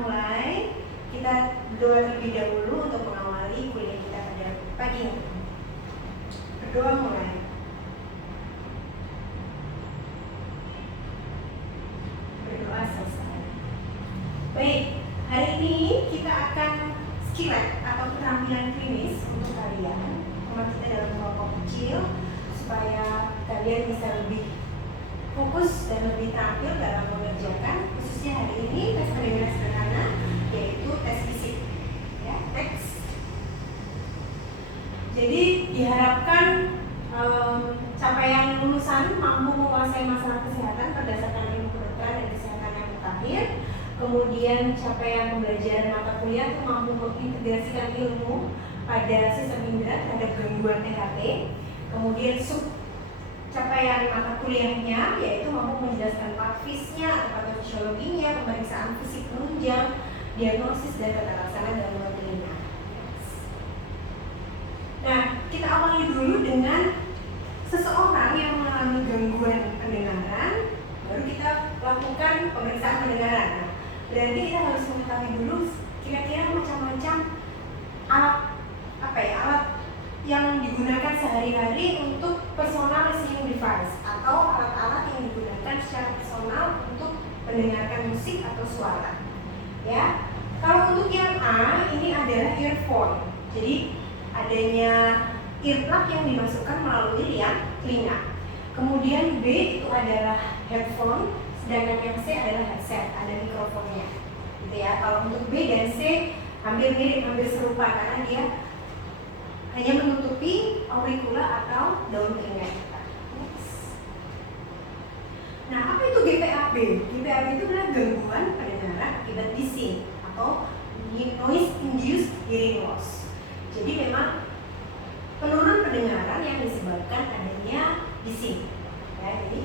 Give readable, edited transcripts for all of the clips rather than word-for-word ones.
mulai. Kita berdoa terlebih dahulu untuk mengawali kuliah kita pada pagi ini. Berdoa mulai. Berdoa selesai. Baik, hari ini kita akan skillet atau keterampilan klinis untuk kalian. Kita dalam kelompok kecil supaya kalian bisa lebih fokus dan lebih terampil dalam mengerjakan khususnya hari ini tes pendengaran sederhana, yaitu tes fisik. Ya, next. Jadi diharapkan capaian lulusan mampu menguasai masalah kesehatan berdasarkan ilmu kedokteran dan kesehatan yang mutakhir. Kemudian capaian pembelajaran mata kuliah itu mampu mengintegrasikan ilmu pada sistem indera terhadap gangguan THT. Kemudian capaian mata kuliahnya yaitu mampu menjelaskan patfisnya atau patofisiologinya, pemeriksaan fisik penunjang, diagnosis dan tata laksana dalam luar telinga. Nah, kita awali dulu dengan seseorang yang mengalami gangguan pendengaran, baru kita lakukan pemeriksaan pendengaran. Nah, berarti kita harus mengetahui dulu kira-kira macam-macam alat yang digunakan sehari-hari untuk personal listening device atau alat-alat yang digunakan secara personal untuk mendengarkan musik atau suara. Ya, kalau untuk yang A ini adalah earphone. Jadi adanya earplug yang dimasukkan melalui liang telinga. Kemudian B itu adalah headphone, sedangkan yang C adalah headset, ada mikrofonnya. Gitu ya. Kalau untuk B dan C hampir mirip, hampir serupa karena dia hanya menutupi auricula atau daun telinga kita. Nah, apa itu GPAB? GPAB itu adalah gangguan pendengaran akibat bising atau noise induced hearing loss. Jadi memang penurunan pendengaran yang disebabkan adanya bising. Ya, jadi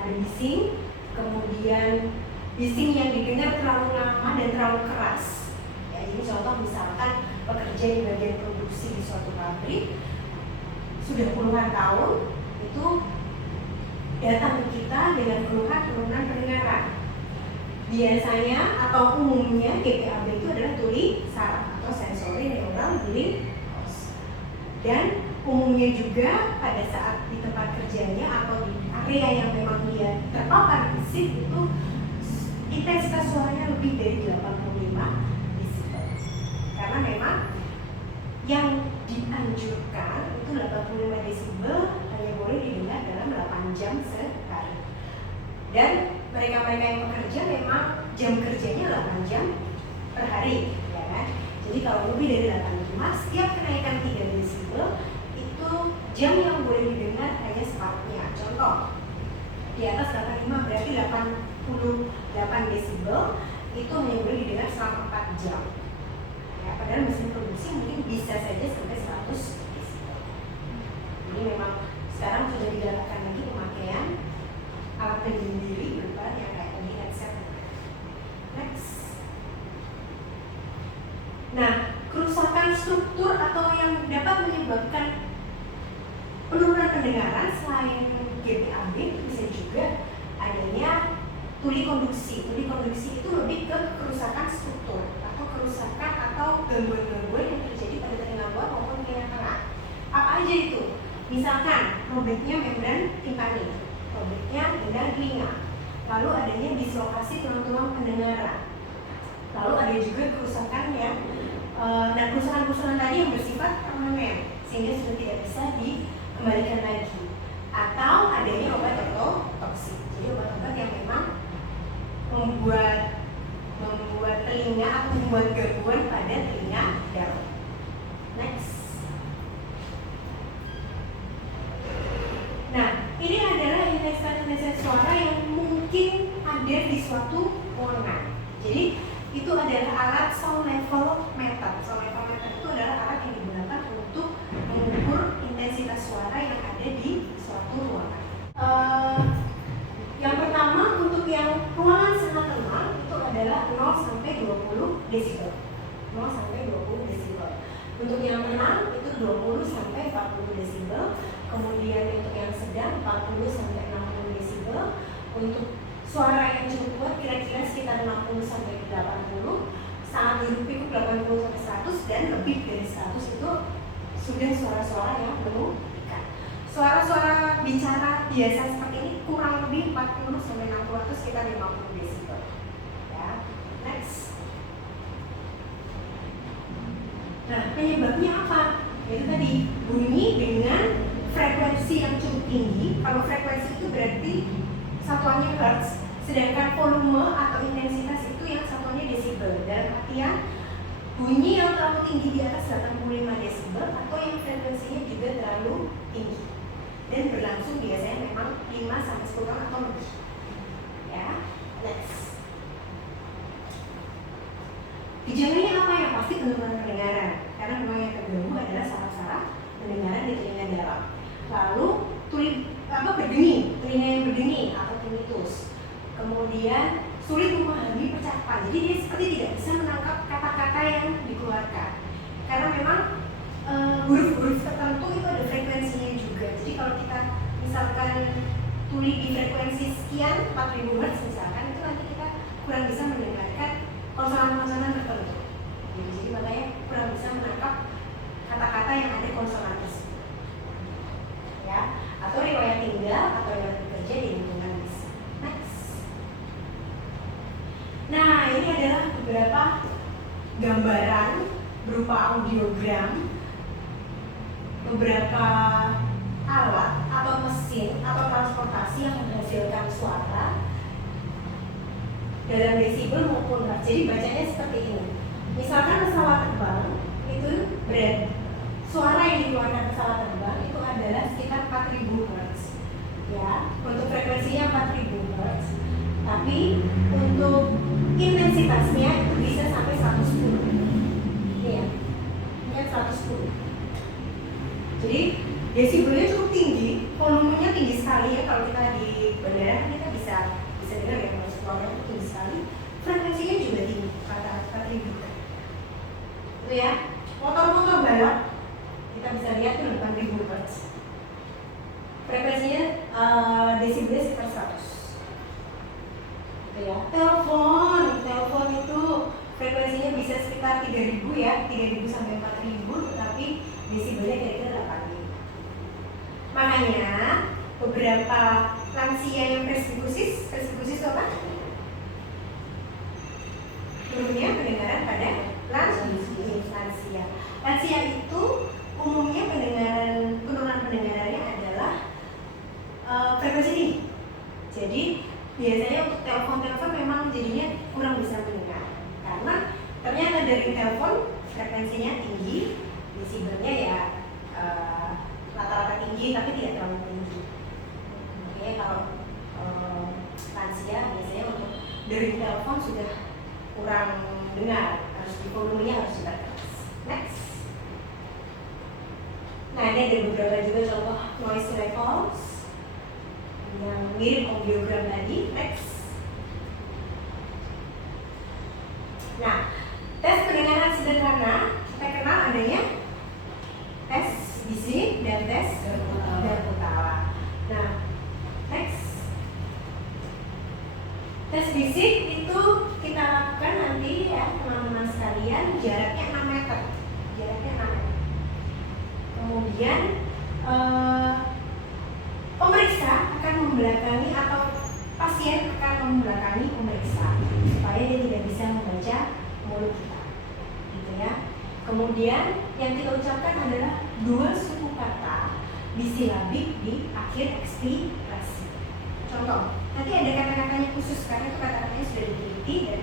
ada bising, kemudian bising yang didengar terlalu lama dan terlalu keras. Ya, jadi contoh misalkan pekerja di bagian produksi di suatu pabrik sudah puluhan tahun itu datang ke kita dengan keluhan penurunan pendengaran. Biasanya atau umumnya GPAB itu adalah tuli saraf atau sensory neural hearing loss. Dan umumnya juga pada saat di tempat kerjanya atau di area yang memang dia terpapar bising itu intensitas suaranya lebih dari 85 desibel. Karena memang yang dianjurkan itu 85 desibel hanya boleh didengar dalam 8 jam sekali. Dan mereka-mereka yang bekerja memang jam kerjanya 8 jam per hari, ya kan? Jadi kalau lebih dari 85, setiap kenaikan 3 desibel itu jam yang boleh didengar hanya separuhnya. Contoh, di atas 85 berarti 88 desibel itu hanya boleh didengar selama 4 jam. Ya, padahal mesin produksi mungkin bisa saja sampai 100 desibel. Jadi memang sekarang sudah digalakkan lagi pemakaian alat pelindung diri berupa yang kayak tadi headset. Next. Nah, kerusakan struktur atau yang dapat menyebabkan penurunan pendengaran selain GPAB itu bisa juga adanya tuli konduksi. Tuli konduksi itu lebih ke kerusakan struktur atau kerusakan atau gangguan-gangguan yang terjadi pada telinga bawah maupun telinga tengah. Apa aja itu? Misalkan robeknya membran timpani, robeknya gendang telinga, lalu adanya dislokasi tulang-tulang pendengaran, lalu ada juga kerusakan yang dan kerusakan-kerusakan tadi yang bersifat permanen sehingga sudah tidak bisa dikembalikan lagi, atau adanya obat ototoksik. Jadi obat-obat yang memang membuat telinga atau membuat gangguan pada telinga dalam. Next. Nah, ini adalah intensitas suara yang mungkin ada di suatu ruangan. Jadi itu adalah alat sound level meter. Sound level meter itu adalah alat yang digunakan untuk mengukur intensitas suara yang ada di suatu ruangan. Yang pertama untuk yang ruangan sangat tenang itu adalah 0 sampai 20 desibel. 0 sampai 20 desibel. Untuk yang tenang itu 20 sampai 40 desibel. Kemudian untuk yang sedang 40 sampai 60 desibel. Untuk suara yang cukup kuat kira-kira sekitar 60 sampai 80, saat hirup pikuk 80 sampai 100, dan lebih dari 100 itu sudah suara-suara yang memungkinkan. Suara-suara bicara biasa seperti ini kurang lebih 40 sampai 60 atau sekitar 50 desibel. Ya, next. Nah, penyebabnya apa? Itu tadi bunyi dengan frekuensi yang cukup tinggi. Kalau frekuensi itu berarti satuannya hertz, sedangkan volume atau intensitas itu yang satuannya desibel. Dalam artian bunyi yang terlalu tinggi di atas 85 desibel atau yang frekuensinya juga terlalu tinggi dan berlangsung biasanya memang 5 sampai 10 tahun atau lebih. Ya, next. Gejalanya apa? Yang pasti penurunan pendengaran, karena memang yang terganggu adalah saraf-saraf pendengaran di telinga dalam. Lalu berdengi, telinga yang berdengi atau tinnitus. Kemudian sulit memahami percakapan, jadi dia seperti tidak bisa menangkap kata-kata yang dikeluarkan, karena memang huruf-huruf tertentu itu ada frekuensinya juga. Jadi kalau kita misalkan tulis di frekuensi sekian 4000 Hz misalkan, itu nanti kita kurang bisa mendengarkan konsonan-konsonan tertentu. Jadi makanya kurang bisa menangkap kata-kata yang ada konsonan tersebut. Ya, atau riwayat tinggal atau riwayat bekerja di lingkungan bisa. Next. Nah, ini adalah beberapa gambaran berupa audiogram, beberapa alat atau mesin atau transportasi yang menghasilkan suara dalam desibel maupun hertz. Jadi bacanya seperti ini. Misalkan pesawat terbang itu suara yang dikeluarkan pesawat terbang itu adalah sekitar 4000 Hz. Ya, untuk frekuensinya 4000 Hz. Tapi untuk intensitasnya itu bisa sampai 110. Ya. Ini 110. Jadi desibelnya cukup tinggi, volumenya tinggi sekali ya. Kalau kita di bandara kita bisa dengar ya, kalau suaranya tinggi sekali. Frekuensinya juga tinggi, kata 4000. Itu ya. Motor-motor balap kita bisa lihat itu 8000 Hz. Frekuensinya desibelnya sekitar 100. Gitu ya. Telepon itu frekuensinya bisa sekitar 3000 ya, 3000 sampai 4000, tetapi desibelnya kira-kira 8000. Makanya beberapa lansia yang presbikusis itu apa? Turunnya pendengaran pada lansia. Lansia itu umumnya penurunan pendengarannya adalah frekuensi tinggi. Jadi biasanya untuk telepon memang jadinya kurang bisa mendengar, karena ternyata dari telepon frekuensinya tinggi, desibelnya ya rata-rata tinggi tapi tidak terlalu tinggi. Makanya kalau lansia biasanya untuk dari telepon sudah kurang dengar, harus di volumenya harus sudah keras. Next. Nah, ini ada beberapa juga contoh noise levels yang mirip audiogram tadi. Next. Nah, tes pendengaran sederhana kita kenal adanya tes bisik dan tes Darmutala. Nah, next. Tes bisik itu kita lakukan nanti ya teman-teman sekalian, jaraknya 6 meter. Kemudian pemeriksa akan membelakangi atau pasien akan membelakangi pemeriksa supaya dia tidak bisa membaca mulut kita, gitu ya. Kemudian yang kita ucapkan adalah 2 suku kata bisilabik di akhir ekspirasi. Contoh, nanti ada kata-katanya khusus karena itu kata-katanya sudah diteliti dan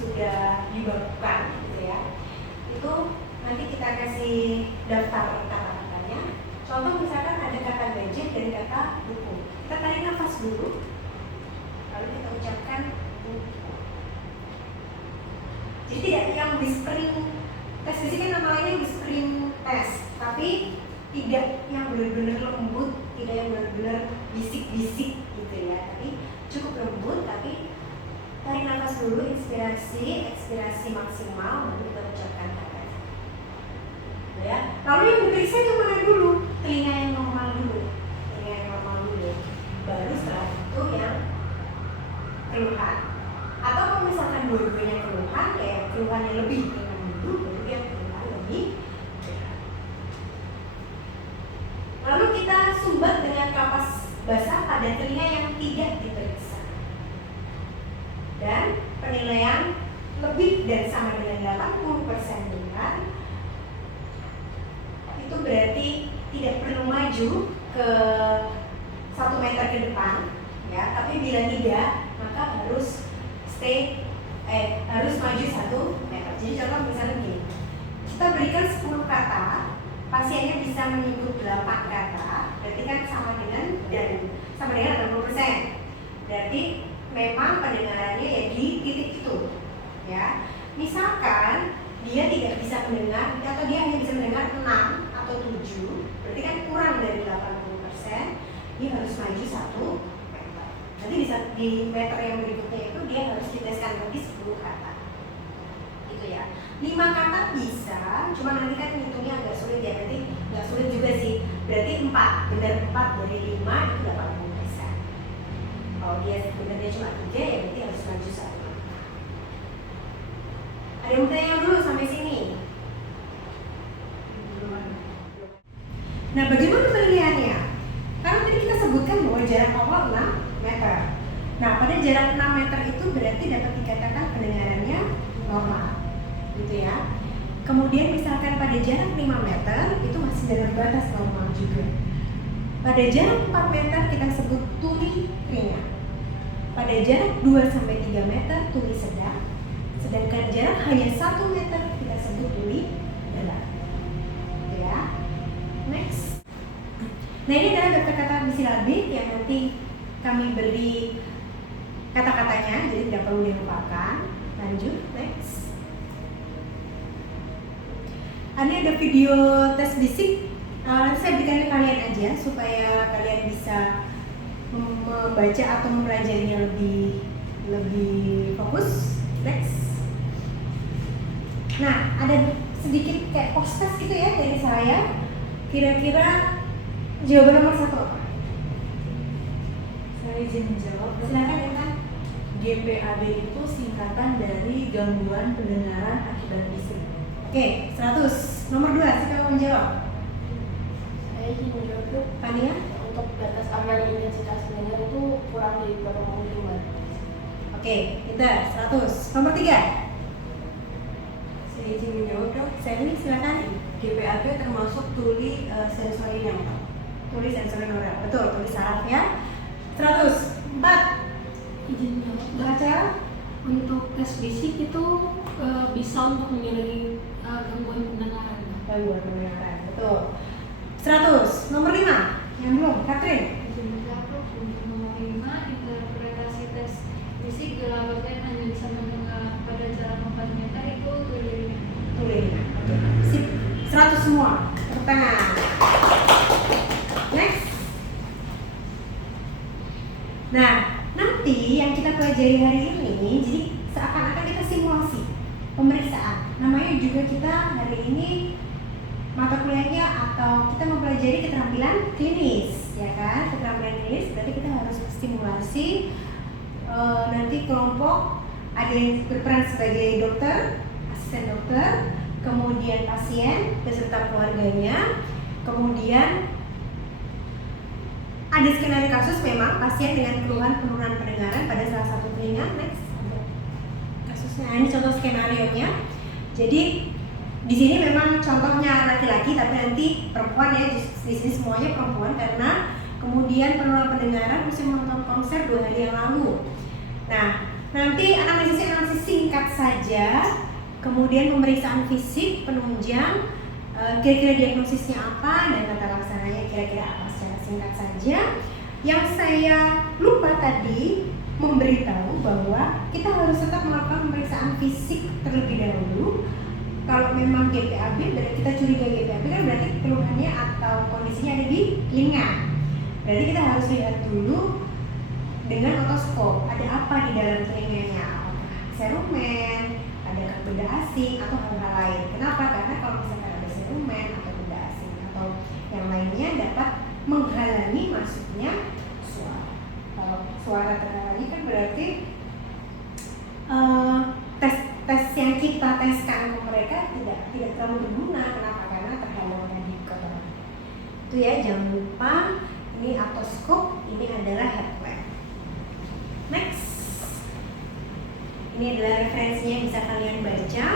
sudah dibakukan, gitu ya. Itu nanti kita kasih daftar kata-katanya. Contoh misalkan ada kata gadget dan kata buku. Kita tarik nafas dulu, lalu kita ucapkan buku. Jadi tidak yang whispering tes fisik kan namanya whispering test, tapi tidak yang benar-benar lembut, tidak yang benar-benar bisik-bisik gitu ya. Tapi cukup lembut, tapi tarik nafas dulu, inspirasi, ekspirasi maksimal, lalu kita ucapkan kata. Ya. Lalu yang diperiksa yang mana dulu? Telinga yang normal dulu. Baru setelah itu itu yang keluhan. Atau kalau misalkan dua-duanya keluhan, kayak keluhannya lebih ringan dulu, baru yang keluhan lebih berat. Lalu kita sumbat dengan kapas basah pada telinga yang tidak diperiksa. Dan penilaian lebih dan sama dengan 80% benar, itu berarti tidak perlu maju ke 1 meter ke depan, ya. Tapi bila tidak, maka harus harus maju 1 meter. Jadi contoh misalnya gini, kita berikan 10 kata, pasiennya bisa menyebut 8 kata, berarti kan sama dengan 80%. Berarti memang pendengarannya ya di titik itu, ya. Misalkan dia tidak bisa mendengar atau dia hanya bisa mendengar 6 atau 7, berarti kan kurang dari 80%, dia harus maju 1 meter. Nanti di meter yang berikutnya itu dia harus diteskan lagi 10 kata. Gitu ya. 5 kata bisa, cuma nanti kan hitungnya agak sulit ya, berarti nggak sulit juga sih. Berarti 4, benar 4 dari 5 itu 80%. Kalau dia benernya cuma 3, ya berarti harus maju 1. Ada yang bertanya dulu sampai sini? Nah, bagaimana penilaiannya? Karena tadi kita sebutkan bahwa jarak awal 6 meter. Nah, pada jarak 6 meter itu berarti dapat dikatakan pendengarannya normal, gitu ya. Kemudian misalkan pada jarak 5 meter itu masih dalam batas normal juga. Pada jarak 4 meter kita sebut tuli ringan. Pada jarak 2-3 meter tuli sedang. Sedangkan jarak hanya 1 meter kita sebut tuli berat. Gitu ya. Next. Nah, ini adalah daftar kata bisilabik yang nanti kami beri kata-katanya, jadi tidak perlu dilupakan. Lanjut, next. Ini ada video tes bisik. Nanti saya berikan ke kalian aja supaya kalian bisa membaca atau mempelajarinya lebih fokus. Next. Nah, ada sedikit kayak post-test gitu ya dari saya. Kira-kira jawaban nomor 1 apa? Saya izin menjawab. Silakan ya kan. GPAB itu singkatan dari gangguan pendengaran akibat bisik. Oke, 100. Nomor 2, siapa mau menjawab? Saya izin menjawab. Fania? Untuk batas aman intensitas mendengar itu kurang dari 85. Oke, kita 100. Nomor 3. Saya izin menjawab dong. Sally, silakan. GPAB termasuk tuli sensori neural. Tulis sensori neural. Betul, tulis saraf ya. 100. 4. Izin menjawab. Baca. Untuk tes fisik itu bisa untuk mengenai gangguan pendengaran. Gangguan pendengaran. Betul. 100. Nomor 5. Yang belum, Catherine. Izin menjawab. Untuk nomor 5, interpretasi tes fisik dilakukan hanya bisa mendengar pada jarak 4 meter itu tulis. Tulis. Sip. 100 semua. Tepuk tangan. Next. Nah, nanti yang kita pelajari hari ini, jadi seakan-akan kita simulasi pemeriksaan. Namanya juga kita hari ini mata kuliahnya atau kita mempelajari keterampilan klinis, ya kan? Keterampilan klinis berarti kita harus simulasi. Nanti kelompok ada yang berperan sebagai dokter, asisten dokter, kemudian pasien beserta keluarganya, kemudian ada skenario kasus memang pasien dengan keluhan penurunan pendengaran pada salah satu telinga. Next. Kasusnya, ini contoh skenarionya. Jadi di sini memang contohnya laki-laki, tapi nanti perempuan ya. Di sini semuanya perempuan karena kemudian penurunan pendengaran mesti menonton konser 2 hari yang lalu. Nah, nanti analisis singkat saja, kemudian pemeriksaan fisik, penunjang, kira-kira diagnosisnya apa dan tata laksananya kira-kira apa secara singkat saja. Yang saya lupa tadi memberitahu bahwa kita harus tetap melakukan pemeriksaan fisik terlebih dahulu. Kalau memang GPAB, berarti kita curiga GPAB kan berarti keluhannya atau kondisinya ada di telinga. Berarti kita harus lihat dulu dengan otoskop, ada apa di dalam telinganya, apakah serumen, adakah benda asing atau hal-hal lain. Kenapa? Karena kalau misalkan ada serumen atau benda asing atau yang lainnya dapat menghalangi masuknya suara. suara terhalangi kan berarti tes yang kita teskan ke mereka tidak terlalu berguna. Kenapa? Karena terhalang tadi kotoran. Itu ya, jangan lupa ini otoscope, ini adalah headlamp. Next, ini adalah referensinya, bisa kalian baca.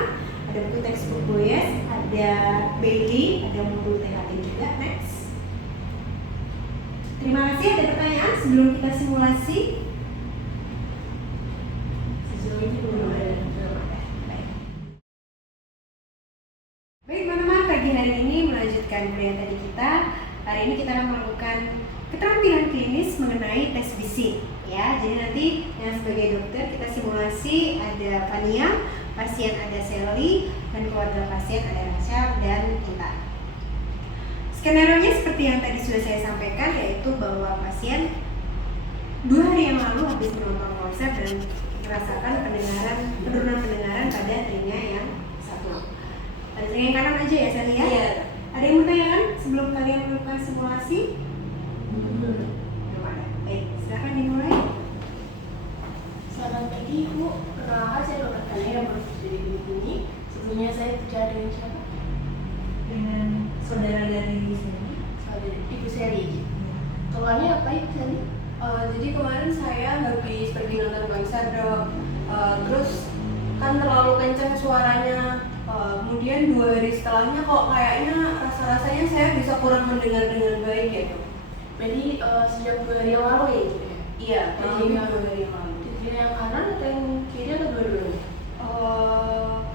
Ada buku textbook Boyes, ada Bailey, ada modul THT juga. Next. Terima kasih. Ada pertanyaan sebelum kita simulasi? Sejauh ini belum ada. Baik teman-teman, pagi hari ini melanjutkan kuliah tadi kita. Hari ini kita akan melakukan keterampilan klinis mengenai tes fisik. Ya, jadi nanti yang sebagai dokter kita simulasi ada Fania, pasien ada Sally, dan keluarga pasien ada Rachel dan Intan. Skenario-nya seperti yang tadi sudah saya sampaikan, yaitu bahwa pasien 2 hari yang lalu habis menonton konser dan merasakan penurunan pendengaran pada telinga yang satu. Pada telinga yang kanan aja ya, Sally ya? Iya. Ada yang bertanyakan sebelum kalian melakukan simulasi? Belum ada. Baik, silakan dimulai. Selamat pagi Ibu, perkenalkan saya Dr. Tania yang berusaha dari ini. Sebelumnya saya bicara dengan siapa? Dengan saudara dari sini. Saudara Ibu Sally. Keluarnya apa Ibu Sally? Jadi kemarin saya habis pergi nonton konser dok, terus kan terlalu kencang suaranya. Kemudian 2 hari setelahnya kok kayaknya rasa-rasanya saya bisa kurang mendengar dengan baik gitu. Berarti sejak 2 hari yang lalu ya Ibu? Iya, Jadi kurang lebih 2 hari yang lalu. Di telinga yang kanan atau yang kiri atau dua-duanya?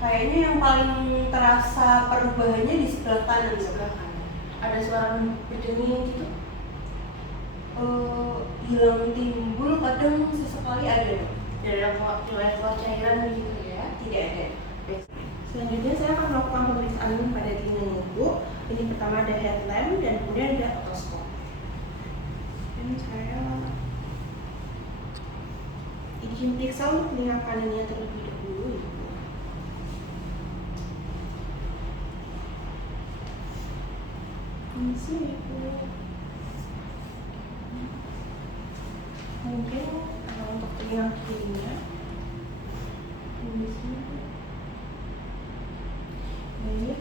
Kayaknya yang paling terasa perubahannya di sebelah kanan. Sebelah kanan. Ada suara berdenging gitu? Hilang timbul, kadang sesekali ada dok. Tidak ada keluar cairan gitu ya? Tidak ada. Selanjutnya saya akan melakukan pemeriksaan pada telinga Ibu. Ini pertama ada headlamp dan kemudian ada otoscope. Dan saya izin periksa untuk telinga kanannya terlebih dahulu Ibu. Di sini Ibu. Mungkin untuk telinga kirinya. Di sini. Baik.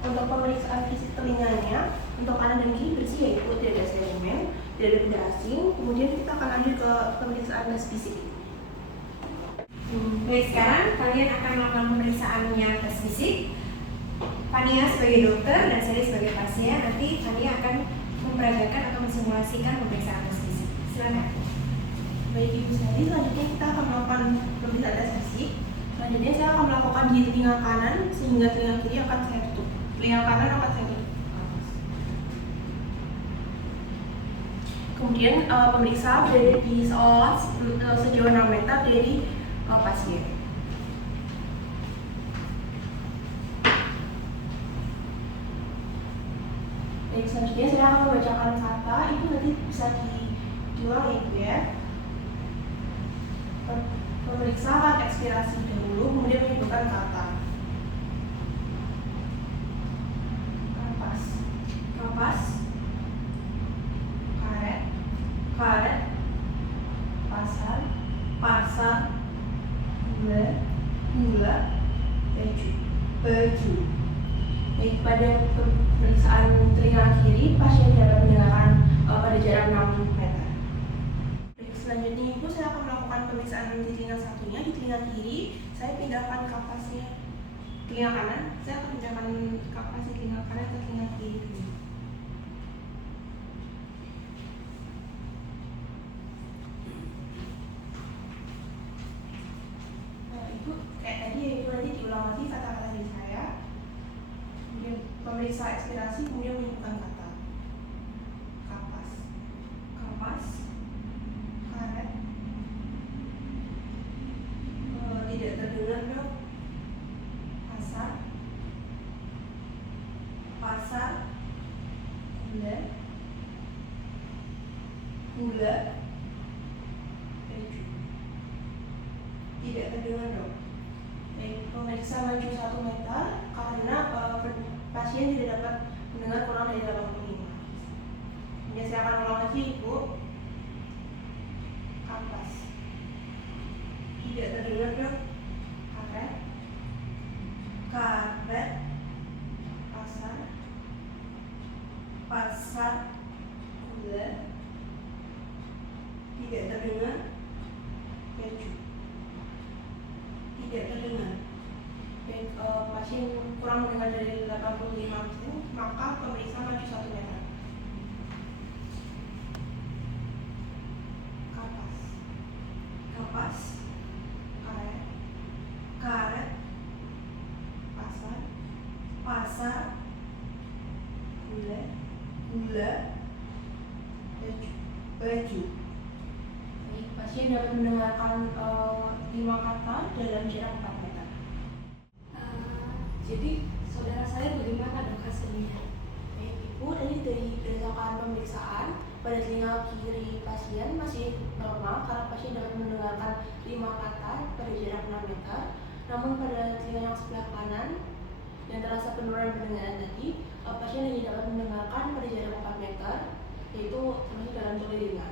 Untuk pemeriksaan fisik telinganya, untuk kanan dan kiri bersih ya Ibu, tidak ada sedimen, tidak ada benda asing. Kemudian kita akan lanjut ke pemeriksaan tes fisik. Baik, sekarang kalian akan melakukan pemeriksaannya tes fisik. Fania sebagai dokter dan saya sebagai pasien. Nanti Fania akan memperagakan atau mensimulasikan pemeriksaan tes fisik. Silakan. Baik Ibu Sari, selanjutnya kita akan melakukan pemeriksaan tes fisik. Selanjutnya saya akan melakukan di telinga kanan sehingga telinga kiri akan saya tutup. Telinga kanan akan saya tutup. Kemudian pemeriksa berada di seolah sejauh 6 meter dari pasien. Baik, selanjutnya saya akan membacakan kata, itu nanti bisa diulang ya Ibu ya. Pemeriksa akan ekspirasi dahulu, kemudian menyebutkan kata. Kapas, Kapas, karet, karet, pasar, pasar, gula, gula, baju. baju. Baik, pada pemeriksaan telinga kiri, pasien dapat mendengarkan pada jarak 6 meter. Baik, selanjutnya Ibu, saya akan melakukan pemeriksaan di telinga satunya. Di telinga kiri, saya pindahkan kapasnya telinga kanan. Saya akan pindahkan kapas di telinga kanan ke telinga kiri dulu. Nah, Ibu, kayak tadi ya Ibu, nanti diulang lagi kata-kata dari saya. Kemudian pemeriksa ekspirasi, kemudian menyebutkan kata. Kapas, Kapas, karet, tidak terdengar dok. pasar, Pasar, gula, gula, baju. tidak terdengar dok. Baik, pemeriksa maju 1 meter karena pasien tidak dapat mendengar kurang dari 85. Kemudian saya akan ulang lagi Ibu. Tidak terdengar dok. Karet. Karet. Pasar. Pasar. Gula. Tidak terdengar. Keju. Tidak terdengar. Baik, pasien kurang mendengar dari 85%, maka pemeriksaan maju 1 meter. Kapas. Kapas. Karet. Karet. Pasar. Pasar. Gula. Gula. Baju. Baju. Baik, pasien dapat mendengarkan 5 kata dalam jarak 4 meter. Jadi saudara saya bagaimana dok hasilnya? Baik, Ibu, tadi dari berdasarkan pemeriksaan pada telinga kiri pasien masih normal karena pasien dapat mendengarkan 5 kata pada jarak 6 meter. Namun pada telinga yang sebelah kanan yang terasa penurunan pendengaran tadi, pasien hanya dapat mendengarkan pada jarak 4 meter, yaitu termasuk dalam telinga.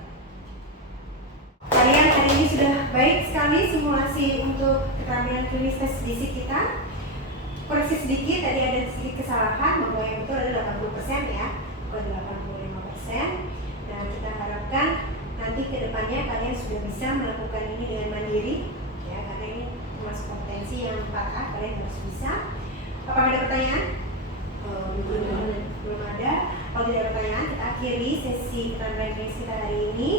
Kalian hari ini sudah baik sekali simulasi untuk keterampilan klinis tes fisik kita. Koreksi sedikit, tadi ada sedikit kesalahan bahwa yang betul ada 80% ya, bukan 85%. Dan kita harapkan nanti ke depannya kalian sudah bisa melakukan ini dengan mandiri ya, karena ini termasuk kompetensi yang 4A, kalian harus bisa. Apakah ada pertanyaan? Belum ada. Kalau tidak ada pertanyaan, kita akhiri sesi keterampilan klinis kita hari ini.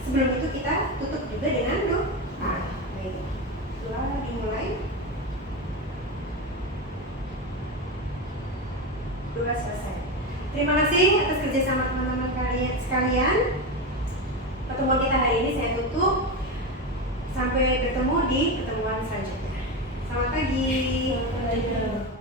Sebelum itu kita tutup juga dengan doa. Baik, doa dimulai. Doa selesai. Terima kasih atas kerjasama teman-teman kalian sekalian. Pertemuan kita hari ini saya tutup. Sampai bertemu di pertemuan selanjutnya. Selamat pagi.